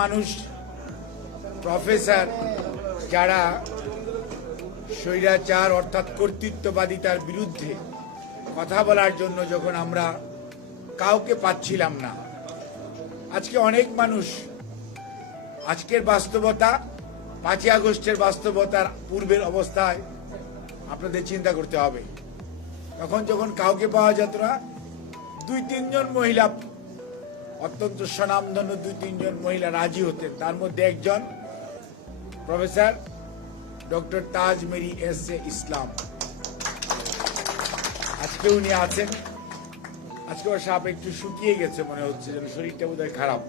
মানুষ প্রফেসর যারা স্বৈরাচার অর্থাৎ কর্তৃত্ববাদিতার বিরুদ্ধে কথা বলার জন্য যখন আমরা কাউকে পাচ্ছিলাম না, আজকে অনেক মানুষ আজকের বাস্তবতা 5ই আগস্টের বাস্তবতার পূর্বের অবস্থায় আপনাদের চিন্তা করতে হবে। তখন যখন কাউকে পাওয়া যেত না, 2-3 জন মহিলা, অত্যন্ত স্বনামধন্য 2-3 জন মহিলা রাজি হতেন। তার মধ্যে একজন প্রফেসর ডক্টর তাজ মেরি এস.এ. ইসলাম। আজকে উনি আছেন। আজকে ওর সাপ একটু শুকিয়ে গেছে, মনে হচ্ছে যেন শরীরটা বোধহয় খারাপ।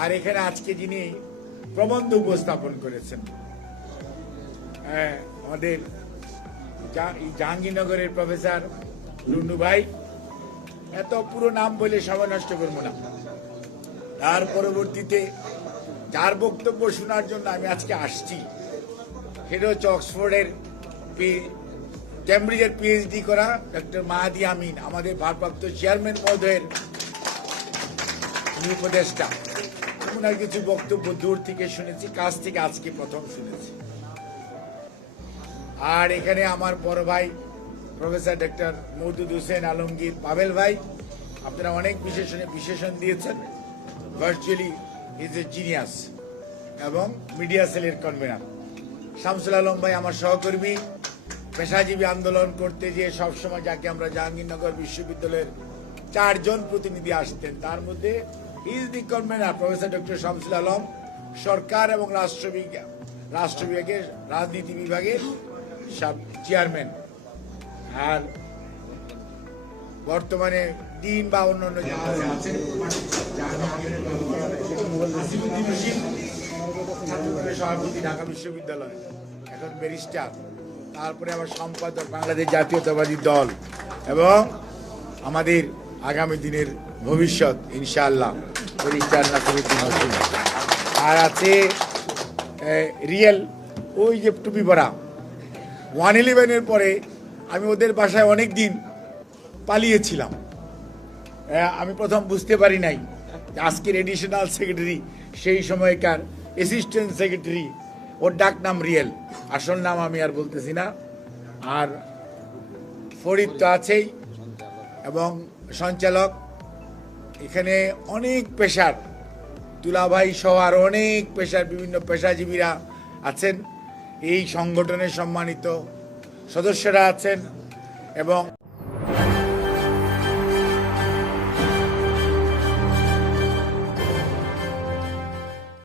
আর এখানে আজকে যিনি প্রবন্ধ উপস্থাপন করেছেন, আমাদের জাহাঙ্গীরনগরের প্রফেসর রুন্নু ভাই, এত পুরো নাম বলে সময় নষ্ট করবো না। তার পরবর্তীতে যার বক্তব্য শোনার জন্য আমি আজকে আসছি, সেটা হচ্ছে অক্সফোর্ডের ক্যামব্রিজের পিএইচডি করা ডক্টর মাহাদি আমিন, আমাদের ভারপ্রাপ্ত চেয়ারম্যান মহোদয়ের উপদেষ্টা। ওনার কিছু বক্তব্য দূর থেকে শুনেছি, কাছ থেকে আজকে প্রথম শুনেছি। আর এখানে আমার বড় ভাই প্রফেসর ডক্টর মওদুদ হোসেন আলমগীর পাভেল ভাই, আপনারা অনেক বিশেষণ দিয়েছেন। ভার্চুয়ালি ইজ এ জিনিয়াস এবং মিডিয়া সেলের কনভেনার। শামসুল আলম ভাই আমার সহকর্মী, পেশাজীবী আন্দোলন করতে গিয়ে সবসময় যাকে আমরা জাহাঙ্গীরনগর বিশ্ববিদ্যালয়ের 4 জন প্রতিনিধি আসতেন, তার মধ্যে is the convener professor doctor Shamsul Alam, সরকার এবং রাষ্ট্র বিভাগের রাজনীতি বিভাগের চেয়ারম্যান, আর বর্তমানে ডিন বা অন্যান্য সভাপতি ঢাকা বিশ্ববিদ্যালয়, এখন ব্যারিস্টার, তারপরে আবার সম্পাদক বাংলাদেশ জাতীয়তাবাদী দল, এবং আমাদের আগামী দিনের ভবিষ্যৎ ইনশাআল্লাহ ব্যারিস্টার নাসিরউদ্দিন হোসেন। আর আছে রিয়েল, ওই যে টুপি পরা। 111-এর পরে আমি ওদের বাসায় অনেক দিন পালিয়েছিলাম। আমি প্রথম বুঝতে পারি নাই আজকের এডিশনাল সেক্রেটারি সেই সময়কার অ্যাসিস্ট্যান্ট সেক্রেটারি, ওর ডাক নাম রিয়েল, আসল নাম আমি আর বলতেছি না। আর ফরিদ তো আছেই, এবং সঞ্চালক। এখানে অনেক পেশার, তুলাভাই সহ আর অনেক পেশার বিভিন্ন পেশাজীবীরা আছেন, এই সংগঠনের সম্মানিত সদস্যরা আছেন, এবং